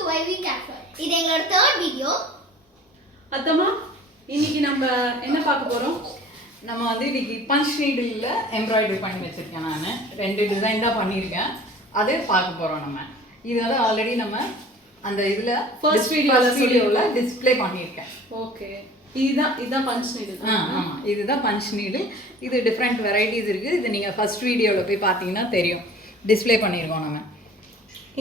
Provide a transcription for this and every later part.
to YV Cafe. இது எங்களோட third video. அத்தம்மா இன்னைக்கு நம்ம என்ன பார்க்க போறோம்? நம்ம வந்து இன்னைக்கு பஞ்ச் நீடில் எம்ப்ராய்டரி பண்ணி வச்சிருக்கேன். நான் 2 டிசைன் தான் பண்ணியிருக்கேன். அது பார்க்க போறோம். நம்ம இது வந்து ஆல்ரெடி நம்ம அந்த இதுல ஃபர்ஸ்ட் வீடியோல டிஸ்ப்ளே பண்ணியிருக்கேன். ஓகே, இதுதான் பஞ்ச் நீடில். ஆமா, இதுதான் பஞ்ச் நீடில். இது டிஃப்ரெண்ட் வெரைட்டிஸ் இருக்கு. இது நீங்க ஃபர்ஸ்ட் வீடியோல போய் பார்த்தீங்கன்னா தெரியும். டிஸ்ப்ளே பண்ணியிருக்கோம் நம்ம.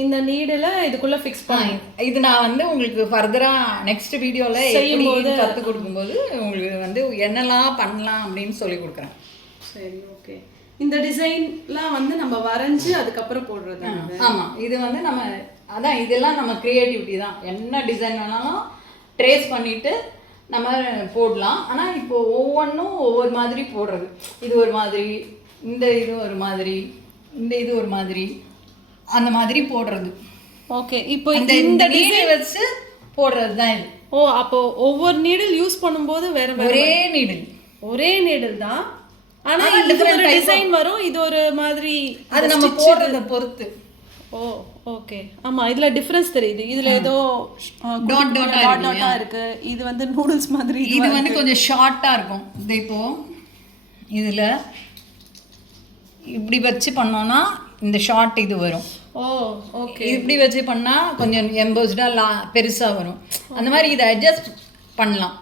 இந்த நீடில் இதுக்குள்ள ஃபிக்ஸ் பண்ணி இது நான் வந்து உங்களுக்கு ஃபர்தரா நெக்ஸ்ட் வீடியோல செய்யும்போது கற்றுக் கொடுக்கும்போது உங்களுக்கு வந்து என்னெல்லாம் பண்ணலாம் அப்படின்னு சொல்லி கொடுக்குறேன். சரி, ஓகே. இந்த டிசைன்லாம் வந்து நம்ம வரைஞ்சி அதுக்கப்புறம் போடுறது. ஆமாம், இது வந்து நம்ம அதான் இதெல்லாம் நம்ம க்ரியேட்டிவிட்டி தான். என்ன டிசைன் வேணாலும் ட்ரேஸ் பண்ணிட்டு நம்ம போடலாம். ஆனால் இப்போ ஒவ்வொன்றும் ஒவ்வொரு மாதிரி போடுறது. இது ஒரு மாதிரி, இந்த இது ஒரு மாதிரி, இந்த இது ஒரு மாதிரி, அந்த மாதிரி போடுறது. ஓகே, இப்போ இந்த நீடில் வச்சு போடுறது தான் இது. ஓ, அப்போ ஒவ்வொரு நீடில் யூஸ் பண்ணும்போது வேற ஒரே நீடில் தான். ஆனா இது ஒரு டிசைன் வரும், இது ஒரு மாதிரி. அது நம்ம போடுறத பொறுத்து. ஓ, ஓகே. ஆமா, இதுல டிஃபரன்ஸ் தெரியுது. இதுல ஏதோ டாட் டாட்டா இருக்கு. இது வந்து நூடுல்ஸ் மாதிரி. இது வந்து கொஞ்சம் ஷார்ட்டா இருக்கும். இது இப்போ இதுல இப்படி வச்சு பண்ணோம்னா இந்த ஷார்ட் இது வரும். ஓ, ஓகே. இப்படி வச்சு பண்ணா கொஞ்சம் எம்போஸ்டா பெருசா வரும். அந்த மாதிரி இதை அட்ஜஸ்ட் பண்ணலாம்.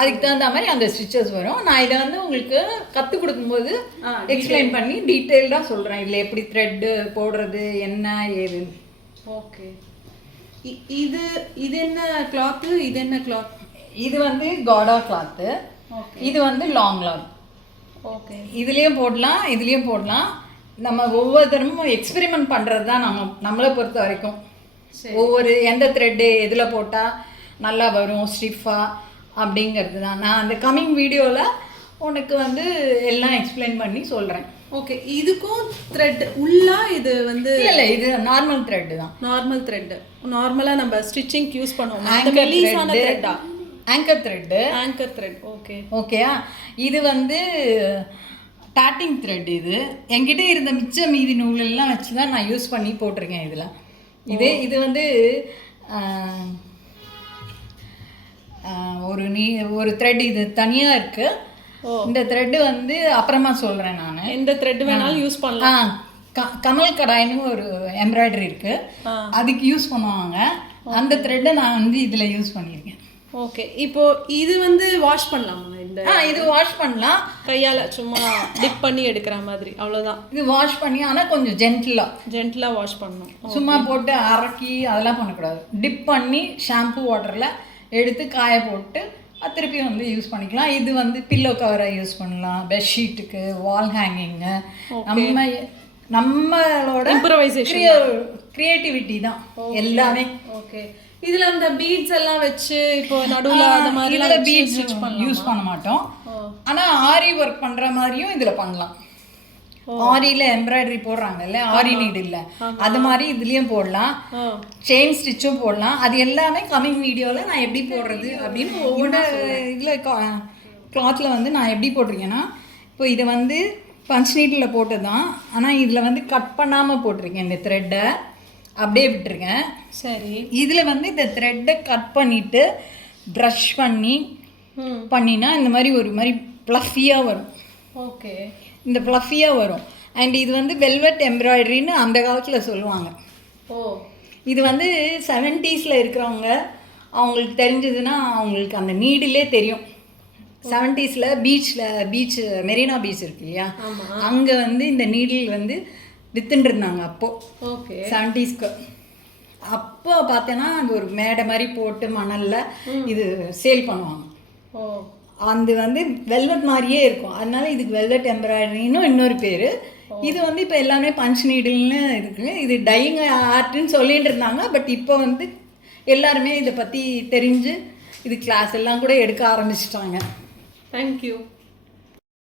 அதுக்கு தகுந்த மாதிரி அந்த ஸ்டிச்சஸ் வரும். நான் இதை வந்து உங்களுக்கு கற்றுக் கொடுக்கும்போது எக்ஸ்பிளைன் பண்ணி டீட்டெயில்டாக சொல்கிறேன். இதில் எப்படி த்ரெட்டு போடுறது என்ன ஏது. ஓகே, இது என்ன கிளாத்து? இது என்ன கிளாத்? இது வந்து காடா கிளாத்து. இது வந்து லாங் லாங். ஓகே, இதுலேயும் போடலாம், இதுலேயும் போடலாம். நம்ம ஒவ்வொருத்தரும் எக்ஸ்பெரிமெண்ட் பண்ணுறது தான் நம்மளை பொறுத்த வரைக்கும். ஒவ்வொரு எந்த த்ரெட்டு எதில் போட்டால் நல்லா வரும் ஸ்டிஃபாக அப்படிங்கிறது தான். நான் அந்த கம்மிங் வீடியோவில் உனக்கு வந்து எல்லாம் எக்ஸ்பிளைன் பண்ணி சொல்கிறேன். ஓகே, இதுக்கும் த்ரெட் உள்ளா? இது வந்து இல்லை, இது நார்மல் த்ரெட்டு தான். நார்மல் த்ரெட்டு நார்மலாக நம்ம ஸ்டிச்சிங் யூஸ் பண்ணுவோம். Anchor thread. Anchor thread. Okay, ஓகேயா. இது வந்து டாட்டிங் த்ரெட். இது என்கிட்ட இருந்த மிச்ச மீதி நூலெல்லாம் வச்சு தான் நான் யூஸ் பண்ணி போட்டிருக்கேன் இதில். இது வந்து ஒரு த்ரெட் இது தனியாக இருக்குது. இந்த த்ரெட்டு வந்து அப்புறமா சொல்கிறேன் நான். எந்த த்ரெட் வேணாலும் யூஸ் பண்ணலாம். கமல் கடாயின்னு ஒரு எம்ப்ராய்டரி இருக்குது, அதுக்கு யூஸ் பண்ணுவாங்க. அந்த த்ரெட்டை நான் வந்து இதில் யூஸ் பண்ணியிருக்கேன். ஓகே, இப்போ இது வந்து வாஷ் பண்ணலாமா? இது வாஷ் பண்ணலாம், கையால் சும்மா டிப் பண்ணி எடுக்கிற மாதிரி, அவ்வளோதான். இது வாஷ் பண்ணி, ஆனால் கொஞ்சம் ஜென்டிலாக வாஷ் பண்ணணும். சும்மா போட்டு அரைக்கி அதெல்லாம் பண்ணக்கூடாது. டிப் பண்ணி ஷாம்பு வாட்டரில் எடுத்து காய போட்டு திருப்பி வந்து யூஸ் பண்ணிக்கலாம். இது வந்து பில்லோ கவராக யூஸ் பண்ணலாம், பெட்ஷீட்டுக்கு, வால் ஹேங்கிங்கு. நம்மளோட இம்ப்ரூவைசேஷன், கிரியேட்டிவிட்டி தான் எல்லாமே. ஓகே, இதுல அந்த பீட்ஸ் எல்லாம் வச்சு இப்போ நடுவுல அந்த மாதிரி இதுல பீட்ஸ் யூஸ் பண்ண மாட்டோம். ஆனா ஆரி ஒர்க் பண்ற மாதிரியும் இதுல பண்ணலாம். ஆரியில எம்ப்ராய்டரி போடுறாங்கல்ல, ஆரி நீடில்ல, அது மாதிரி இதுலயும் போடலாம். செயின் ஸ்டிச்சும் போடலாம். அது எல்லாமே கமிங் வீடியோல நான் எப்படி போடுறது அப்படின்னு ஒவ்வொரு இதுல கிளாத்ல வந்து நான் எப்படி போட்டிருக்கேன்னா, இப்போ இதை வந்து பஞ்ச் நீடில் போட்டது தான். ஆனால் இதில் வந்து கட் பண்ணாமல் போட்டிருக்கேன். இந்த த்ரெட்டை அப்படியே விட்டுருக்கேன். சரி, இதில் வந்து இந்த த்ரெட்டை கட் பண்ணிவிட்டு ப்ரஷ் பண்ணினா இந்த மாதிரி ஒரு மாதிரி ப்ளஃபியாக வரும். ஓகே, இந்த ப்ளஃபியாக வரும். அண்ட் இது வந்து வெல்வெட் எம்ப்ராய்டரின்னு அந்த காலத்தில் சொல்லுவாங்க. ஓ, இது வந்து 70s இருக்கிறவங்க அவங்களுக்கு தெரிஞ்சதுன்னா அவங்களுக்கு அந்த நீடிலே தெரியும். 70s பீச் மெரினா பீச் இருக்கு இல்லையா, அங்கே வந்து இந்த நீடில் வந்து வித்துட்டு இருந்தாங்க அப்போது. ஓகே, 70s அப்போ பார்த்தேன்னா அது ஒரு மேடை மாதிரி போட்டு மணலில் இது சேல் பண்ணுவாங்க. அது வந்து வெல்வெட் மாதிரியே இருக்கும். அதனால இதுக்கு வெல்வெட் எம்ப்ராய்டரின்னு இன்னொரு பேர். இது வந்து இப்போ எல்லாமே பஞ்ச் நீடில்னு இருக்குது. இது டையிங் ஆர்ட்னு சொல்லிட்டு இருந்தாங்க. பட் இப்போ வந்து எல்லாருமே இதை பற்றி தெரிஞ்சு இது கிளாஸ் எல்லாம் கூட எடுக்க ஆரம்பிச்சிட்டாங்க. தேங்க்யூ.